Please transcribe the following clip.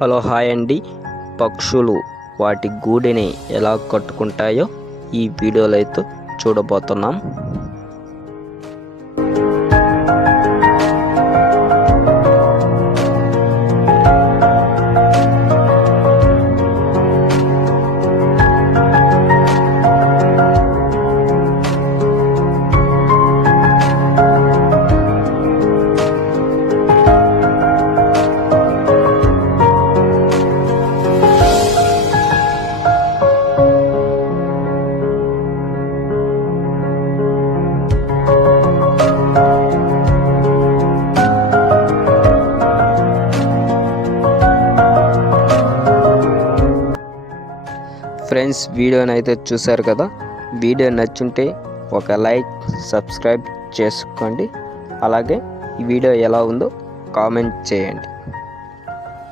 Hello hi అండి. పక్షులు వాటి గూడిని ఎలా కట్టుకుంటాయో ఈ వీడియోలో అయితే చూడబోతున్నాం. ఫ్రెండ్స్, వీడియోని అయితే చూశారు కదా. వీడియో నచ్చుంటే ఒక లైక్, సబ్స్క్రైబ్ చేసుకోండి. అలాగే ఈ వీడియో ఎలా ఉందో కామెంట్ చేయండి.